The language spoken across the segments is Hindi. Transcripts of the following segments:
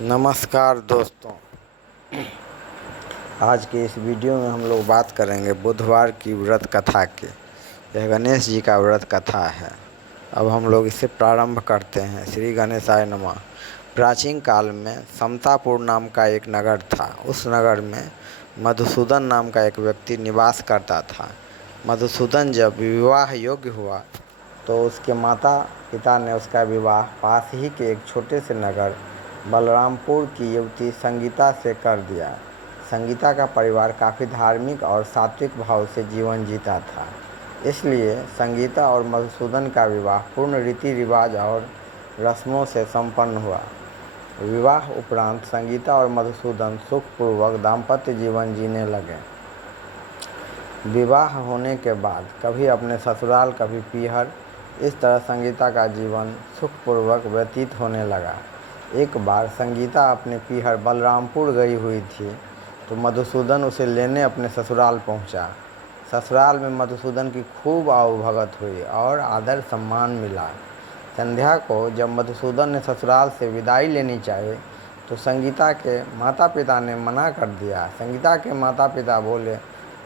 नमस्कार दोस्तों, आज के इस वीडियो में हम लोग बात करेंगे बुधवार की व्रत कथा की। यह गणेश जी का व्रत कथा है। अब हम लोग इसे प्रारंभ करते हैं। श्री गणेशाय नमः। प्राचीन काल में समतापुर नाम का एक नगर था। उस नगर में मधुसूदन नाम का एक व्यक्ति निवास करता था। मधुसूदन जब विवाह योग्य हुआ तो उसके माता पिता ने उसका विवाह पास ही के एक छोटे से नगर बलरामपुर की युवती संगीता से कर दिया। संगीता का परिवार काफ़ी धार्मिक और सात्विक भाव से जीवन जीता था, इसलिए संगीता और मधुसूदन का विवाह पूर्ण रीति रिवाज और रस्मों से संपन्न हुआ। विवाह उपरांत संगीता और मधुसूदन सुखपूर्वक दाम्पत्य जीवन जीने लगे। विवाह होने के बाद कभी अपने ससुराल कभी पीहर, इस तरह संगीता का जीवन सुखपूर्वक व्यतीत होने लगा। एक बार संगीता अपने पीहर बलरामपुर गई हुई थी तो मधुसूदन उसे लेने अपने ससुराल पहुंचा। ससुराल में मधुसूदन की खूब आवभगत हुई और आदर सम्मान मिला। संध्या को जब मधुसूदन ने ससुराल से विदाई लेनी चाहिए तो संगीता के माता पिता ने मना कर दिया। संगीता के माता पिता बोले,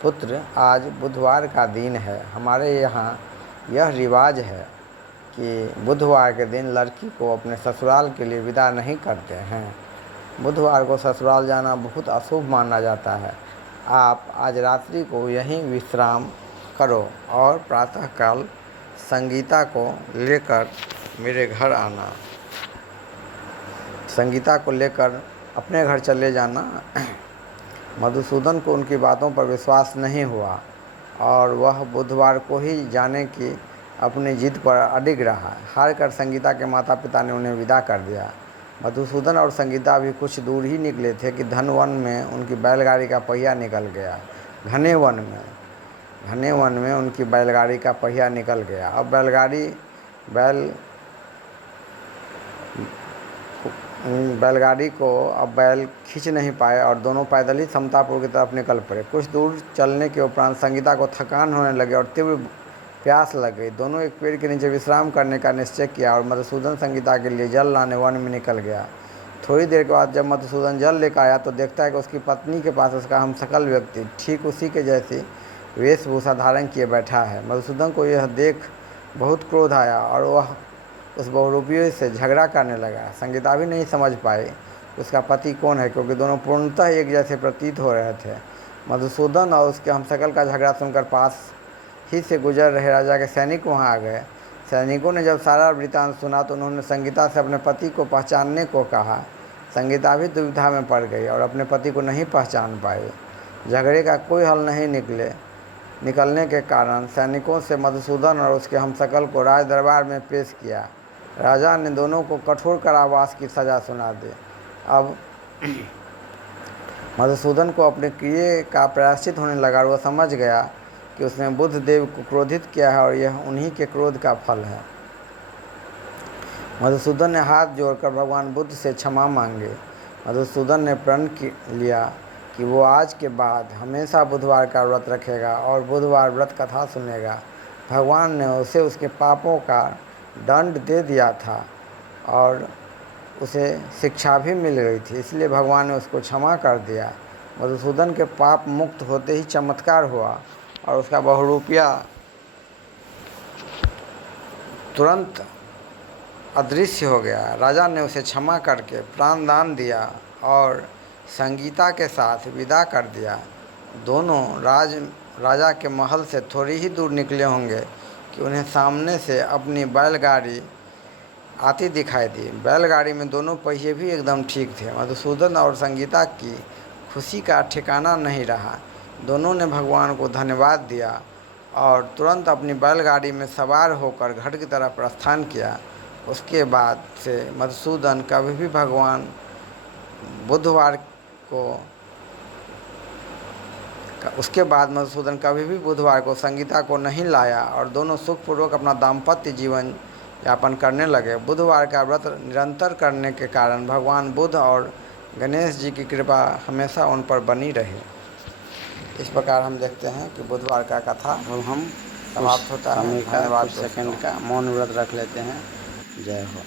पुत्र, आज बुधवार का दिन है। हमारे यहाँ यह रिवाज है कि बुधवार के दिन लड़की को अपने ससुराल के लिए विदा नहीं करते हैं। बुधवार को ससुराल जाना बहुत अशुभ माना जाता है। आप आज रात्रि को यहीं विश्राम करो और प्रातःकाल संगीता को लेकर मेरे घर आना। संगीता को लेकर अपने घर चले जाना। मधुसूदन को उनकी बातों पर विश्वास नहीं हुआ और वह बुधवार को ही जाने की अपनी जिद पर अडिग रहा। हार कर संगीता के माता पिता ने उन्हें विदा कर दिया। मधुसूदन और संगीता अभी कुछ दूर ही निकले थे कि घने वन में उनकी बैलगाड़ी का पहिया निकल गया। घने वन में उनकी बैलगाड़ी का पहिया निकल गया। अब बैलगाड़ी को बैल खींच नहीं पाए और दोनों पैदल ही समतापुर की तरफ निकल पड़े। कुछ दूर चलने के उपरांत संगीता को थकान होने लगी और तीव्र प्यास लग गई। दोनों एक पेड़ के नीचे विश्राम करने का निश्चय किया और मधुसूदन संगीता के लिए जल लाने वन में निकल गया। थोड़ी देर के बाद जब मधुसूदन जल लेकर आया तो देखता है कि उसकी पत्नी के पास उसका हमशक्ल व्यक्ति ठीक उसी के जैसी वेशभूषा धारण किए बैठा है। मधुसूदन को यह देख बहुत क्रोध आया और वह उस बहुरूपियों से झगड़ा करने लगा। संगीता भी नहीं समझ पाई उसका पति कौन है, क्योंकि दोनों पूर्णतः एक जैसे प्रतीत हो रहे थे। मधुसूदन और उसके हमशक्ल का झगड़ा सुनकर पास ही से गुजर रहे राजा के सैनिक वहां आ गए। सैनिकों ने जब सारा वृत्तांत सुना तो उन्होंने संगीता से अपने पति को पहचानने को कहा। संगीता भी दुविधा में पड़ गई और अपने पति को नहीं पहचान पाई। झगड़े का कोई हल नहीं निकलने के कारण सैनिकों से मधुसूदन और उसके हमशक्ल को राज दरबार में पेश किया। राजा ने दोनों को कठोर कारावास की सज़ा सुना दी। अब मधुसूदन को अपने क्रिया का प्रायश्चित होने लगा और वह समझ गया कि उसने बुद्ध देव को क्रोधित किया है और यह उन्हीं के क्रोध का फल है। मधुसूदन ने हाथ जोड़कर भगवान बुद्ध से क्षमा मांगी। मधुसूदन ने प्रण लिया कि वो आज के बाद हमेशा बुधवार का व्रत रखेगा और बुधवार व्रत कथा सुनेगा। भगवान ने उसे उसके पापों का दंड दे दिया था और उसे शिक्षा भी मिल गई थी, इसलिए भगवान ने उसको क्षमा कर दिया। मधुसूदन के पाप मुक्त होते ही चमत्कार हुआ और उसका बहुरूपिया तुरंत अदृश्य हो गया। राजा ने उसे क्षमा करके प्राण दान दिया और संगीता के साथ विदा कर दिया। दोनों राजा के महल से थोड़ी ही दूर निकले होंगे कि उन्हें सामने से अपनी बैलगाड़ी आती दिखाई दी। बैलगाड़ी में दोनों पहिए भी एकदम ठीक थे। मधुसूदन और संगीता की खुशी का ठिकाना नहीं रहा। दोनों ने भगवान को धन्यवाद दिया और तुरंत अपनी बैलगाड़ी में सवार होकर घर की तरफ प्रस्थान किया। उसके बाद मधुसूदन कभी भी बुधवार को संगीता को नहीं लाया और दोनों सुखपूर्वक अपना दाम्पत्य जीवन यापन करने लगे। बुधवार का व्रत निरंतर करने के कारण भगवान बुद्ध और गणेश जी की कृपा हमेशा उन पर बनी रही। इस प्रकार हम देखते हैं कि बुधवार का कथा हम समाप्त होता है। धन्यवाद। सेकंड का मौन व्रत रख लेते हैं। जय हो।